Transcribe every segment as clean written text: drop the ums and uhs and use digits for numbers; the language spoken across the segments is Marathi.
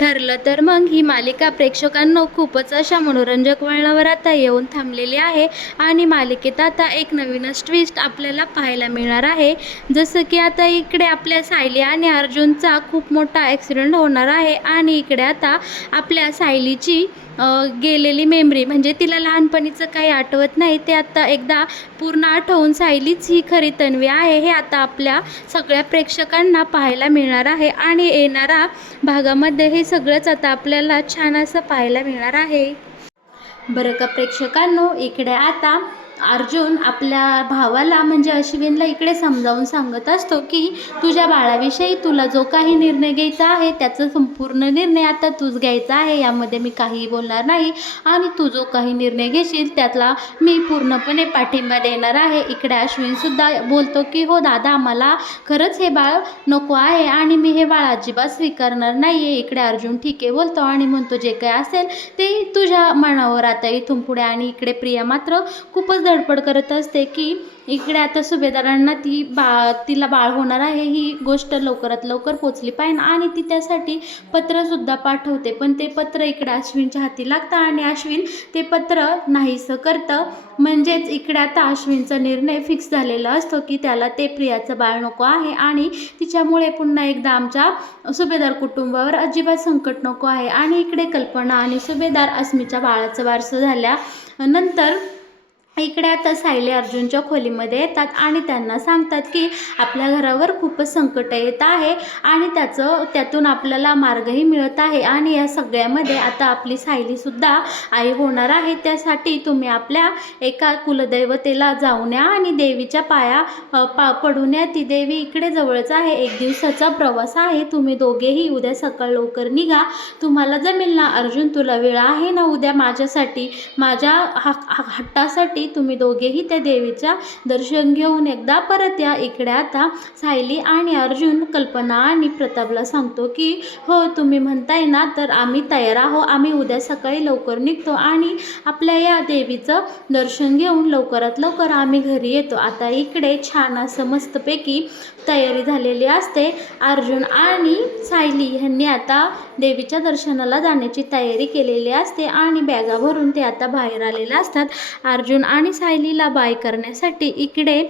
ठरलं तर मग ही मालिका प्रेक्षकांना खूपच अशा मनोरंजक वळणावर आता येऊन थांबलेली आहे आणि मालिकेत आता एक नवीनच ट्विस्ट आपल्याला पाहायला मिळणार आहे। जसं की आता इकडे आपल्या सायली आणि अर्जुनचा खूप मोठा ॲक्सिडेंट होणार आहे आणि इकडे आता आपल्या सायलीची गेलेली मेमरी म्हणजे तिला लहानपणीचं काही आठवत नाही ते आता एकदा पूर्ण आठवून सायलीच ही खरी तन्वी आहे हे आता आपल्या सगळ्या प्रेक्षकांना पाहायला मिळणार आहे आणि येणारा भागामध्ये हे सगळंच आता आपल्याला छान असं पाहायला मिळणार आहे। बरं का प्रेक्षकांनो, इकडे आता अर्जुन आपल्या भावाला म्हणजे अश्विनला इकडे समजावून सांगत असतो की तुझ्या बाळाविषयी तुला जो काही निर्णय घ्यायचा आहे त्याचा संपूर्ण निर्णय आता तूच घ्यायचा आहे, यामध्ये मी काहीही बोलणार नाही आणि तू जो काही निर्णय घेशील त्यातला मी पूर्णपणे पाठिंबा देणार आहे। इकडे अश्विनसुद्धा बोलतो की हो दादा, मला खरंच हे बाळ नको आहे आणि मी हे बाळ अजिबात स्वीकारणार नाही आहे। इकडे अर्जुन ठीक आहे बोलतो आणि म्हणतो जे काही असेल ते तुझ्या मनावर आता इथून पुढे। आणि इकडे प्रिया मात्र खूपच धडपड करत असते की इकडे आता सुभेदारांना तिला बाळ होणार आहे ही गोष्ट लवकरात लवकर पोचली पाहिजे आणि ती त्यासाठी पत्रसुद्धा पाठवते, पण ते पत्र इकडे अश्विनच्या हाती लागतं आणि अश्विन ते पत्र नाहीसं करतं। म्हणजेच इकडे आता अश्विनचा निर्णय फिक्स झालेला असतो की त्याला ते प्रियाचं बाळ नको आहे आणि तिच्यामुळे पुन्हा एकदा आमच्या सुभेदार कुटुंबावर अजिबात संकट नको आहे। आणि इकडे कल्पना आणि सुभेदार अस्मीच्या बाळाचं वारसं झाल्यानंतर इकडे आता सायली अर्जुनच्या खोलीमध्ये येतात आणि त्यांना सांगतात की आपल्या घरावर खूपच संकट येत आहे आणि त्यातून आपल्याला मार्गही मिळत आहे आणि या सगळ्यामध्ये आता आपली सायलीसुद्धा आई होणार आहे, त्यासाठी तुम्ही आपल्या एका कुलदैवतेला जाऊन या आणि देवीच्या पाया पडून या। ती देवी इकडे जवळच आहे, 1 दिवसाचा प्रवास आहे, तुम्ही दोघेही उद्या सकाळ लवकर निघा, तुम्हाला जमेल ना अर्जुन? तुला वेळ आहे ना उद्या माझ्यासाठी, माझ्या हट्टासाठी? तुम्ही दोघेही त्या देवीच्या दर्शन घेऊन एकदा परत या। इकडे आता सायली आणि अर्जुन कल्पना आणि प्रतापला सांगतो की हो तुम्ही म्हणताय ना तर आम्ही तयार आहोत, आम्ही उद्या सकाळी लवकर निघतो आणि आपल्या या देवीचं दर्शन घेऊन लवकरात लवकर आम्ही घरी येतो। आता इकडे छान असं मस्तपैकी तयारी झालेली असते। अर्जुन आणि सायली ह्यांनी आता देवीच्या दर्शनाला जाण्याची तयारी केलेली असते आणि बॅगा भरून ते आता बाहेर आलेले असतात अर्जुन आणि सायलीला बाय करण्यासाठी। इकडे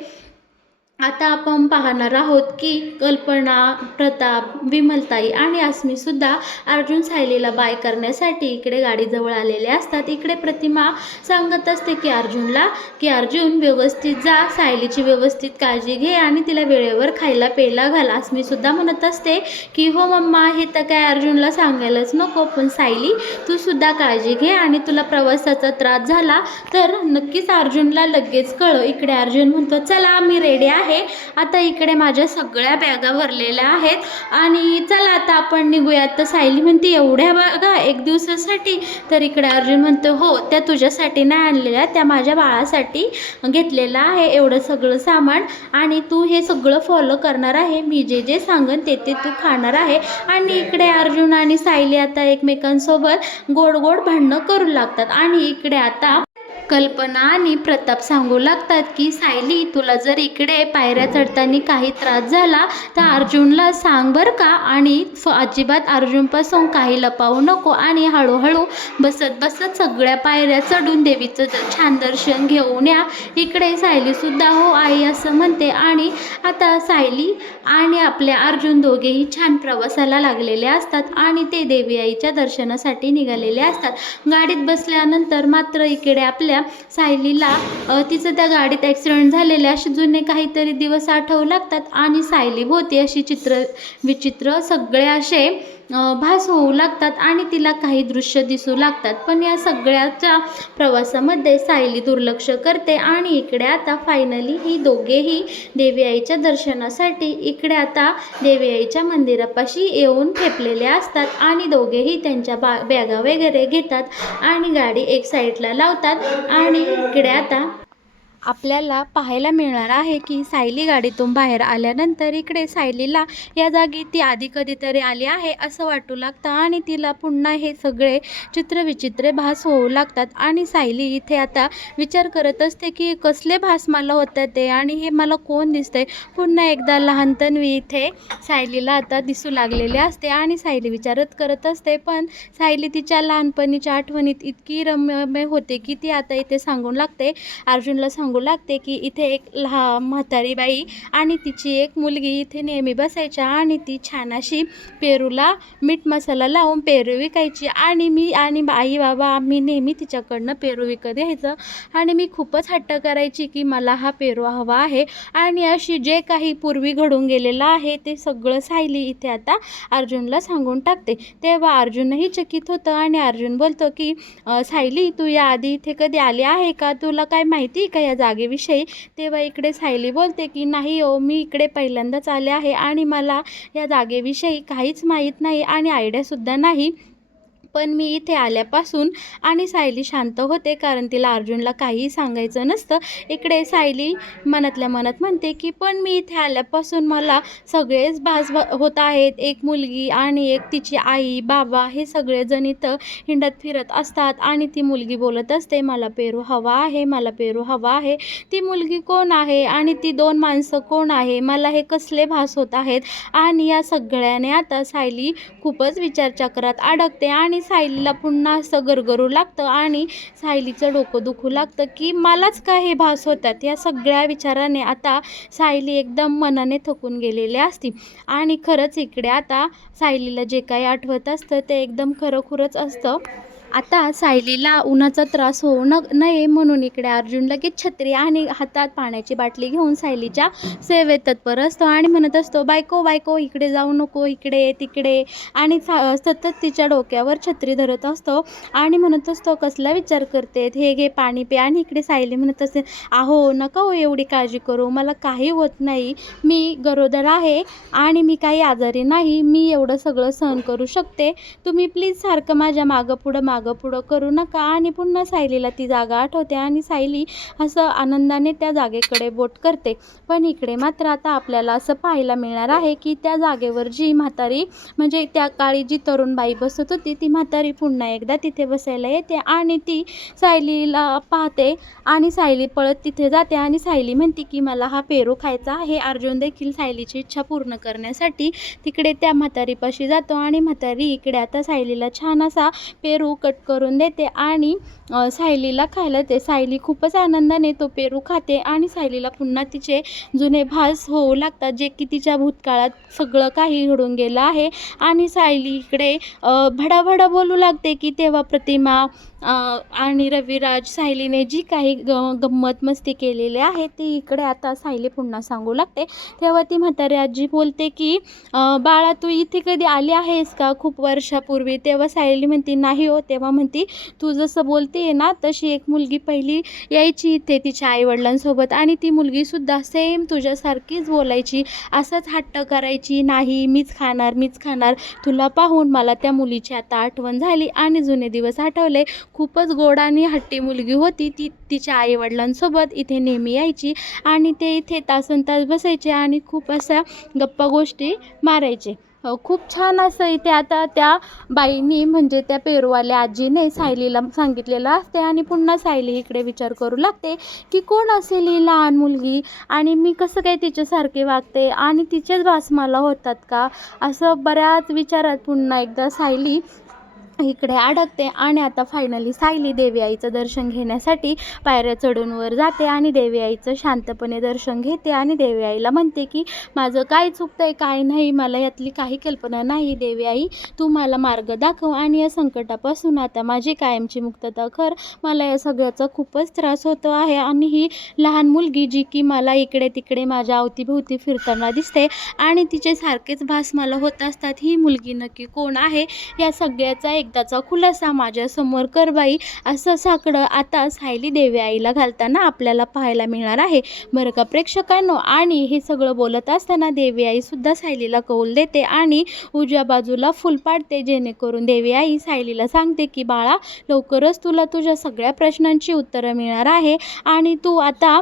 आता आपण पाहणार आहोत की कल्पना, प्रताप, विमलताई आणि अस्मीसुद्धा अर्जुन सायलीला बाय करण्यासाठी इकडे गाडीजवळ आलेले असतात। इकडे प्रतिमा सांगत असते की अर्जुनला की अर्जुन व्यवस्थित जा, सायलीची व्यवस्थित काळजी घे आणि तिला वेळेवर खायला प्यायला घाल। अस्मीसुद्धा म्हणत असते की हो मम्मा, हे तर काय अर्जुनला सांगायलाच नको, पण सायली तू सुद्धा काळजी घे आणि तुला प्रवासाचा त्रास झाला तर नक्कीच अर्जुनला लगेच कळव। इकडे अर्जुन म्हणतो चला मी रेडी आहे, आता इकडे माझ्या सगळ्या बॅगा भरलेल्या आहेत आणि चला आता आपण निघूयात। तर सायली म्हणते एवढ्या बॅगा 1 दिवसासाठी? तर इकडे अर्जुन म्हणतो हो, त्या तुझ्यासाठी नाही आणलेल्या, त्या माझ्या बाळासाठी घेतलेलं आहे एवढं सगळं सामान आणि तू हे सगळं फॉलो करणार आहे, मी जे जे सांगन ते ते तू खाणार आहे। आणि इकडे अर्जुन आणि सायली आता एकमेकांसोबत गोड गोड भांडणं करू लागतात आणि इकडे आता कल्पना आणि प्रताप सांगू लागतात की सायली तुला जर इकडे पायऱ्या चढताना काही त्रास झाला तर अर्जुनला सांग बरं का, आणि अजिबात अर्जुनपासून काही लपावू नको आणि हळूहळू बसत बसत सगळ्या पायऱ्या चढून देवीचं छान दर्शन घेऊन या। इकडे सायलीसुद्धा हो आई असं म्हणते आणि आता सायली आणि आपल्या अर्जुन दोघेही छान प्रवासाला लागलेले असतात आणि ते देवी आईच्या दर्शनासाठी निघालेले असतात। गाडीत बसल्यानंतर मात्र इकडे आपल्या सायलीला तिचं त्या गाडीत ॲक्सिडेंट झालेले असे जुने काहीतरी दिवस आठवू लागतात आणि सायली भोवती अशी विचित्र सगळे असे भास होऊ लागतात आणि तिला काही दृश्य दिसू लागतात। पण या सगळ्याच्या प्रवासामध्ये सायली दुर्लक्ष करते आणि इकडे आता फायनली ही दोघेही देवी आईच्या दर्शनासाठी इकडे आता देवी आईच्या मंदिरापाशी येऊन ठेपलेले असतात आणि दोघेही त्यांच्या बॅगा वगैरे घेतात आणि गाडी एक साईडला लावतात आणि इकडे आता आपल्याला पाहायला मिळणार आहे की सायली गाडीतून बाहेर आल्यानंतर इकडे सायलीला या जागी ती आधी कधीतरी आली आहे असं वाटू लागतं आणि तिला पुन्हा हे सगळे चित्रविचित्रे भास होऊ लागतात. आणि सायली इथे आता विचार करत असते की कसले भास मला होतात ते आणि हे मला कोण दिसतंय. पुन्हा एकदा लहान तन्वी इथे सायलीला आता दिसू लागलेले असते आणि सायली विचारत करत असते, पण सायली तिच्या लहानपणीच्या आठवणीत इतकी रम्यमय होते की ती आता इथे सांगून लागते, अर्जुनला सांगू लागते की इथे एक लहान म्हातारी बाई आणि तिची एक मुलगी इथे नेहमी बसायच्या आणि ती छान अशी पेरूला मीठ मसाला लावून पेरू विकायची आणि मी आणि आई बाबा आम्ही नेहमी तिच्याकडनं पेरू विकत घ्यायचं आणि मी खूपच हट्ट करायची की मला हा पेरू हवा आहे. आणि अशी जे काही पूर्वी घडून गेलेलं आहे ते सगळं सायली इथे आता अर्जुनला सांगून टाकते. तेव्हा अर्जुनही चकित होतं आणि अर्जुन बोलतो की सायली, तू याआधी इथे कधी आली आहे का? तुला काय माहिती का या जागेविषयी? तेव्हा इकडे सायली बोलते की नाही हो, मी इकडे पहिल्यांदाच आले आहे आणि मला या जागेविषयी काहीच माहीत नाही आणि आयडियासुद्धा नाही. पण मी इथे आल्यापासून आणि सायली शांत होते कारण तिला अर्जुनला काहीही सांगायचं नसतं. इकडे सायली मनातल्या मनात म्हणते की पण मी इथे आल्यापासून मला सगळेच भास होत आहेत. एक मुलगी आणि एक तिची आई बाबा हे सगळेजण इथं हिंडत फिरत असतात आणि ती मुलगी बोलत असते मला पेरू हवा आहे, मला पेरू हवा आहे. ती मुलगी कोण आहे आणि ती दोन माणसं कोण आहे? मला हे कसले भास होत आहेत? आणि या सगळ्याने आता सायली खूपच विचारचक्रात अडकते आणि सायलीला पुन्हा असं गरगरू लागतं आणि सायलीचं डोकं दुखू लागतं की मलाच का हे भास होतात. या सगळ्या विचाराने आता सायली एकदम मनाने थकून गेलेली असते आणि खरंच इकडे आता सायलीला जे काही आठवत असतं ते एकदम खरंखुरंच असतं. आता सायलीला उन्हाचा त्रास होऊ नये म्हणून इकडे अर्जुन लगेच छत्री आणि हातात पाण्याची बाटली घेऊन सायलीच्या सेवेत तत्पर असतो आणि म्हणत असतो बायको बायको इकडे जाऊ नको, इकडे तिकडे. आणि सतत तिच्या डोक्यावर छत्री धरत असतो आणि म्हणत असतो कसला विचार करते, हे घे पाणी पे. आणि इकडे सायली म्हणत असते अहो नका हो एवढी काळजी करू, मला काही होत नाही, मी गरोदर आहे आणि मी काही आजारी नाही, मी एवढं सगळं सहन करू शकते, तुम्ही प्लीज सारखं माझ्या मागं पुढं करू नका. आणि पुन्हा सायलीला ती जागा आठवते आणि सायली असं आनंदाने त्या जागेकडे बोट करते. पण इकडे मात्र आता आपल्याला असं पाहायला मिळणार आहे की त्या जागेवर जी म्हातारी म्हणजे त्या काळी जी तरुण बाई बसत होती ती म्हातारी पुन्हा एकदा तिथे बसायला येते आणि ती सायलीला पाहते आणि सायली पळत तिथे जाते आणि सायली म्हणते की मला हा पेरू खायचा आहे. अर्जुन देखील सायलीची इच्छा पूर्ण करण्यासाठी तिकडे त्या म्हातारीपाशी जातो आणि म्हातारी इकडे आता सायलीला छान असा पेरू कट करून देते आणि सायलीला खायला ते सायली खूपच आनंदाने तो पेरू खाते आणि सायलीला पुन्हा तिचे जुने भास होऊ लागतात जे की तिच्या भूतकाळात सगळं काही घडून गेलं आहे. आणि सायली इकडे भडाभडा बोलू लागते की तेव्हा प्रतिमा आणि रविराज सायलीने जी काही गंमत मस्ती केलेली आहे ती इकडे आता सायली पुन्हा सांगू लागते. तेव्हा ती म्हातारी आजी बोलते की बाळा तू इथे कधी आली आहेस का खूप वर्षापूर्वी? तेव्हा सायली म्हणते नाही हो. तेव्हा म्हणती तू जसं बोलते ना तशी एक मुलगी पहिली यायची इथे तिच्या आईवडिलांसोबत आणि ती मुलगीसुद्धा सेम तुझ्यासारखीच बोलायची, असंच हट्ट करायची, नाही मीच खाणार. तुला पाहून मला त्या मुलीची आता आठवण झाली आणि जुने दिवस आठवले. खूपच गोड आणि हट्टी मुलगी होती ती, तिच्या आईवडिलांसोबत इथे नेहमी यायची आणि ते इथे तासनतास बसायचे आणि खूप अशा गप्पा गोष्टी मारायचे. खूप छान असं इथे आता त्या बाईंनी म्हणजे त्या पेरूवाल्या आजीने सायलीला सांगितलेलं असते आणि पुन्हा सायली इकडे विचार करू लागते की कोण असेल ही लहान मुलगी आणि मी कसं काय तिच्यासारखे वागते आणि तिचेच भास मला होतात का, असं बऱ्याच विचारात पुन्हा एकदा सायली इकडे अडकते. आणि आता फायनली सायली देवी आईचं दर्शन घेण्यासाठी पायऱ्या चढून वर जाते आणि देवी आईचं शांतपणे दर्शन घेते आणि देवी आईला म्हणते की माझं काय चुकतंय काय नाही, मला यातली काही कल्पना नाही, देवी आई तू मला मार्ग दाखव आणि या संकटापासून आता माझी कायमची मुक्तता कर, मला या सगळ्याचा खूपच त्रास होतो आहे. आणि ही लहान मुलगी जी की मला इकडे तिकडे माझ्या अवतीभोवती फिरताना दिसते आणि तिचे सारखेच भास मला होत असतात, ही मुलगी नक्की कोण आहे, या सगळ्याचा एक एकदाचा खुलासा माझ्यासमोर कर बाई, असं साकडं आता सायली देवी आईला घालताना आपल्याला पाहायला मिळणार आहे बरं का प्रेक्षकांनो. आणि हे सगळं बोलत असताना देवी आई सुद्धा सायलीला कौल देते आणि उजव्या बाजूला फुल पाडते, जेणेकरून देवी आई सायलीला सांगते की बाळा, लवकरच तुला तुझ्या सगळ्या प्रश्नांची उत्तरं मिळणार आहे आणि तू आता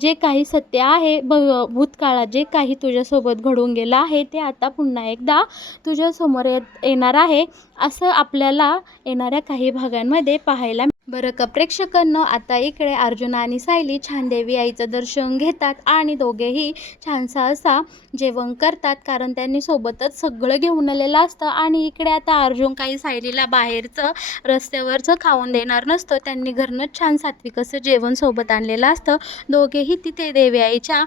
जे काही सत्य आहे, भूतकाळात जे काही तुझ्यासोबत घडून गेलं आहे ते आता पुन्हा एकदा तुझ्यासमोर येणार आहे, असं आपल्याला येणाऱ्या काही भागांमध्ये पाहायला बरं का प्रेक्षकांनो. आता इकडे अर्जुन आणि सायली छान देवी आईचं दर्शन घेतात आणि दोघेही छानसा असा जेवण करतात, कारण त्यांनी सोबतच सगळं घेऊन आलेलं असतं. आणि इकडे आता अर्जुन काही सायलीला बाहेरचं रस्त्यावरचं खाऊन देणार नसतं, त्यांनी घरनंच छान सात्विक असं जेवण सोबत आणलेलं असतं. दोघेही तिथे देवी आईच्या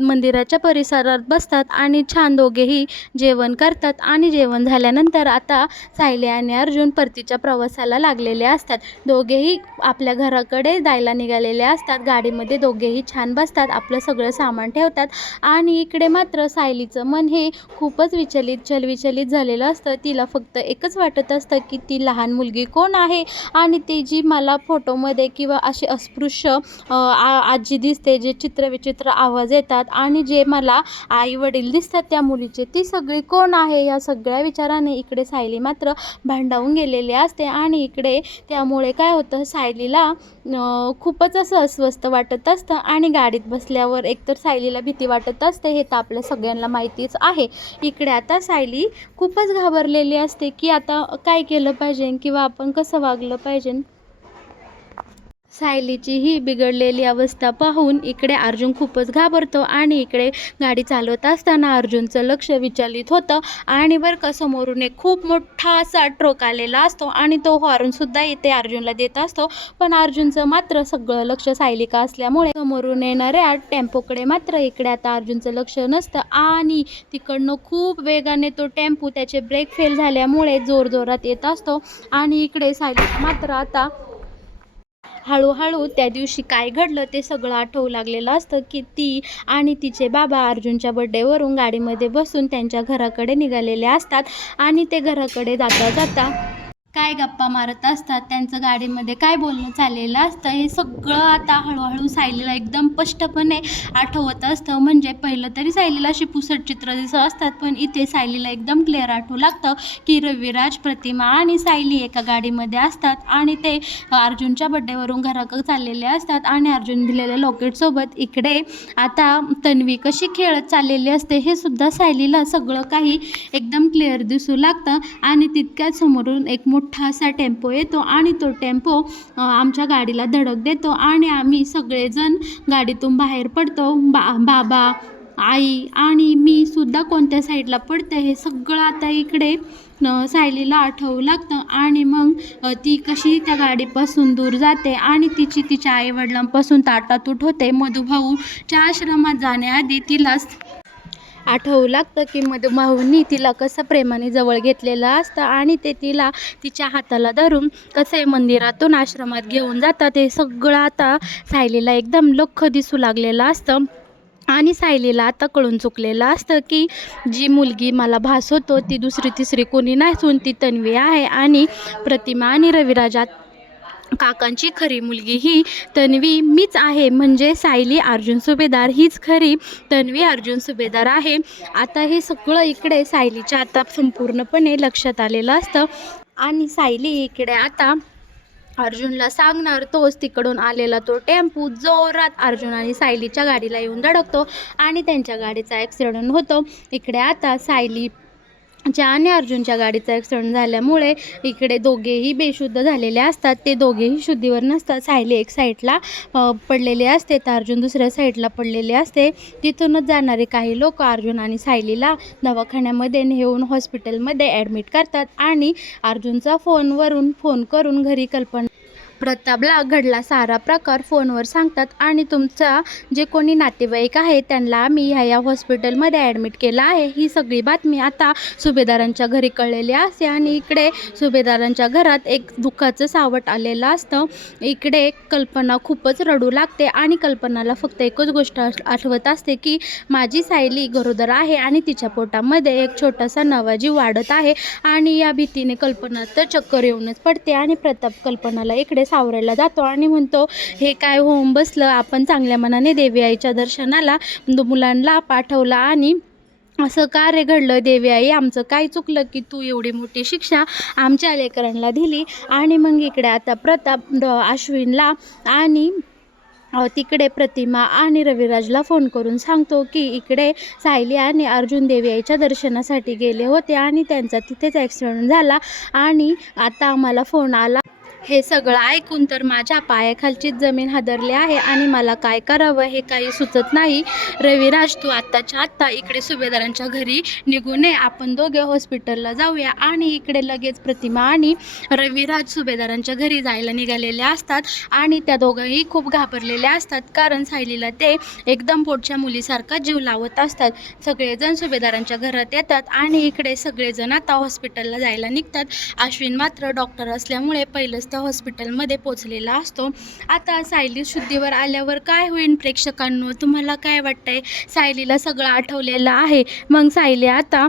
मंदिराच्या परिसरात बसतात आणि छान दोघेही जेवण करतात. आणि जेवण झाल्यानंतर आता सायली आणि अर्जुन परतीच्या प्रवासाला लागलेले असतात. दोघेही आपल्या घराकडे जायला निघालेले असतात. गाडीमध्ये दोघेही छान बसतात, आपलं सगळं सामान ठेवतात. आणि इकडे मात्र सायलीचं मन हे खूपच चलविचलित झालेलं असतं. तिला फक्त एकच वाटत असतं की ती लहान मुलगी कोण आहे आणि ती जी मला फोटोमध्ये किंवा अशी अस्पृश्य आजी दिसते, जे चित्रविचित्र आवाज येतात आणि जे मला आई वडील दिसतात त्या मुलीचे, ती सगळी कोण आहे, या सगळ्या विचाराने इकडे सायली मात्र भांडावून गेलेली असते. आणि इकडे त्यामुळे काय होतं, सायलीला खूपच असं अस्वस्थ वाटत असतं आणि गाडीत बसल्यावर एकतर सायलीला भीती वाटत असते, हे तर आपल्या सगळ्यांना माहितीच आहे. इकडे आता सायली खूपच घाबरलेली असते की आता काय केलं पाहिजे किंवा आपण कसं वागलं पाहिजे. सायलीची ही बिघडलेली अवस्था पाहून इकडे अर्जुन खूपच घाबरतो आणि इकडे गाडी चालवत असताना अर्जुनचं लक्ष विचलित होतं. आणि बरं का समोरून एक खूप मोठा असा ट्रक आलेला असतो आणि तो हॉर्नसुद्धा इथे अर्जुनला देत असतो, पण अर्जुनचं मात्र सगळं लक्ष सायलिका असल्यामुळे समोरून येणाऱ्या टेम्पोकडे मात्र इकडे आता अर्जुनचं लक्ष नसतं. आणि तिकडनं खूप वेगाने तो टेम्पो, त्याचे ब्रेक फेल झाल्यामुळे जोरजोरात येत असतो. आणि इकडे सायलीला मात्र आता हळूहळू त्या दिवशी काय घडलं ते सगळं आठवू लागलेलं असतं की ती आणि तिचे बाबा अर्जुनच्या बड्डेवरून गाडीमध्ये बसून त्यांच्या घराकडे निघालेले असतात. आणि ते घराकडे जाता जाता काय गप्पा मारत असतात, त्यांचं गाडीमध्ये काय बोलणं चाललेलं असतं, हे सगळं आता हळूहळू सायलीला एकदम स्पष्टपणे आठवत असतं. म्हणजे पहिलं तरी सायलीला अशी पुसट चित्र दिसत असतात, पण इथे सायलीला एकदम क्लिअर आठवू लागतं की रविराज, प्रतिमा आणि सायली एका गाडीमध्ये असतात आणि ते अर्जुनच्या बड्डेवरून घराकडे चाललेले असतात. आणि अर्जुन दिलेल्या लॉकेटसोबत इकडे आता तन्वी कशी खेळत चाललेली असते, हे सुद्धा सायलीला सगळं काही एकदम क्लिअर दिसू लागतं. आणि तितक्याच समोरून एक मोठा असा टेम्पो येतो आणि तो टेम्पो आमच्या गाडीला धडक देतो आणि आम्ही सगळेजण गाडीतून बाहेर पडतो. बाबा, आई आणि मी सुद्धा कोणत्या साईडला पडते हे सगळं आता इकडे सायलीला आठवू लागतं. आणि मग ती कशी त्या गाडीपासून दूर जाते आणि तिच्या आईवडिलांपासून ताटातूट होते. मधुभाऊच्या आश्रमात जाण्याआधी तिला आठवू लागतं की मधुभाऊंनी तिला कसं प्रेमाने जवळ घेतलेलं असतं आणि ते तिला तिच्या हाताला धरून कसे मंदिरातून आश्रमात घेऊन जातात, हे सगळं आता सायलीला एकदम लख्ख दिसू लागलेलं असतं. आणि सायलीला आता कळून चुकलेलं असतं की जी मुलगी मला भास होतो ती दुसरी तिसरी कोणी नसून ती तन्वी आहे आणि प्रतिमा आणि रविराजात काकांची खरी मुलगी ही तन्वी मीच आहे. म्हणजे सायली अर्जुन सुभेदार हीच खरी तन्वी अर्जुन सुभेदार आहे. आता हे सगळं इकडे सायलीच्या आता संपूर्णपणे लक्षात आलेलं असतं. आणि सायली इकडे आता अर्जुनला सांगणार तोच तिकडून आलेला तो टेम्पो जोरात अर्जुन आणि सायलीच्या गाडीला येऊन धडकतो आणि त्यांच्या गाडीचा ॲक्सिडेंट होतो. इकडे आता सायलीच्या आणि अर्जुनच्या गाडीचा ॲक्सिडेंट झाल्यामुळे इकडे दोघेही बेशुद्ध झालेले असतात. ते दोघेही शुद्धीवर नसतात. सायली एक साईडला पडलेले असते तर अर्जुन दुसऱ्या साईडला पडलेले असते. तिथूनच जाणारे काही लोक अर्जुन आणि सायलीला दवाखान्यामध्ये नेऊन हॉस्पिटलमध्ये ॲडमिट करतात आणि अर्जुनचा फोन करून घरी कल्पना प्रतापला घडला सारा प्रकार फोनवर सांगतात आणि तुमचा जे कोणी नातेवाईक आहे त्यांना आम्ही ह्या हॉस्पिटलमध्ये ॲडमिट केलं आहे. ही सगळी बातमी आता सुभेदारांच्या घरी कळलेली असते आणि इकडे सुभेदारांच्या घरात एक दुःखाचं सावट आलेलं असतं. इकडे कल्पना खूपच रडू लागते आणि कल्पनाला फक्त एकच गोष्ट आठवत असते की माझी सायली गरोदर आहे आणि तिच्या पोटामध्ये एक छोटासा नवा जीव वाढत आहे. आणि या भीतीने कल्पना तर चक्कर येऊनच पडते आणि प्रताप कल्पनाला इकडे सावरायला जातो आणि म्हणतो, हे काय होऊन बसलं, आपण चांगल्या मनाने देवी आईच्या दर्शनाला मुलांना पाठवलं आणि असं का रे घडलं देवी आई, आमचं काय चुकलं की तू एवढी मोठी शिक्षा आमच्या लेकरांना दिली. आणि मग इकडे आता प्रताप अश्विनला आणि तिकडे प्रतिमा आणि रविराजला फोन करून सांगतो की इकडे सायली आणि अर्जुन देवी आईच्या दर्शनासाठी गेले होते आणि त्यांचा तिथेच ॲक्सिडेंट झाला आणि आता आम्हाला फोन आला. हे सगळं ऐकून तर माझ्या पायाखालची जमीन हादरली आहे आणि मला काय करावं हे काही सुचत नाही. रविराज, तू आत्ताच्या आत्ता इकडे सुभेदारांच्या घरी निघून ये, आपण दोघे हॉस्पिटलला जाऊया. आणि इकडे लगेच प्रतिमा आणि रविराज सुभेदारांच्या घरी जायला निघालेले असतात आणि त्या दोघंही खूप घाबरलेले असतात कारण सायलीला ते एकदम पोटच्या मुलीसारखा जीव लावत असतात. सगळेजण सुभेदारांच्या घरात येतात आणि इकडे सगळेजण आता हॉस्पिटलला जायला निघतात. अश्विन मात्र डॉक्टर असल्यामुळे पहिलंच हॉस्पिटलमध्ये पोचलेला असतो. आता सायली शुद्धीवर आल्यावर काय होईल प्रेक्षकांनो, तुम्हाला काय वाटतंय? सायलीला सगळं आठवलेलं आहे. मग सायली आता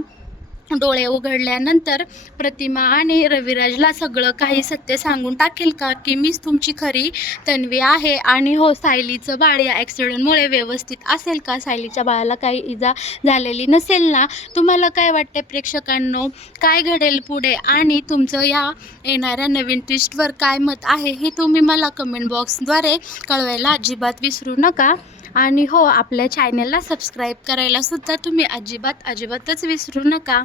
डोळे उघडल्यानंतर प्रतिमा आणि रविराजला सगळं काही सत्य सांगून टाकेल का की मीच तुमची खरी तन्वी आहे आणि हो सायलीचं बाळ या ॲक्सिडेंटमुळे व्यवस्थित असेल का, सायलीच्या बाळाला काही इजा झालेली नसेल ना? तुम्हाला काय वाटते प्रेक्षकांनो, काय घडेल पुढे आणि तुमचं या येणाऱ्या नवीन ट्विस्टवर काय मत आहे हे तुम्ही मला कमेंट बॉक्सद्वारे कळवायला अजिबात विसरू नका. आणि हो, आपल्या चॅनलला सबस्क्राईब करायला सुद्धा तुम्ही अजिबातच विसरू नका.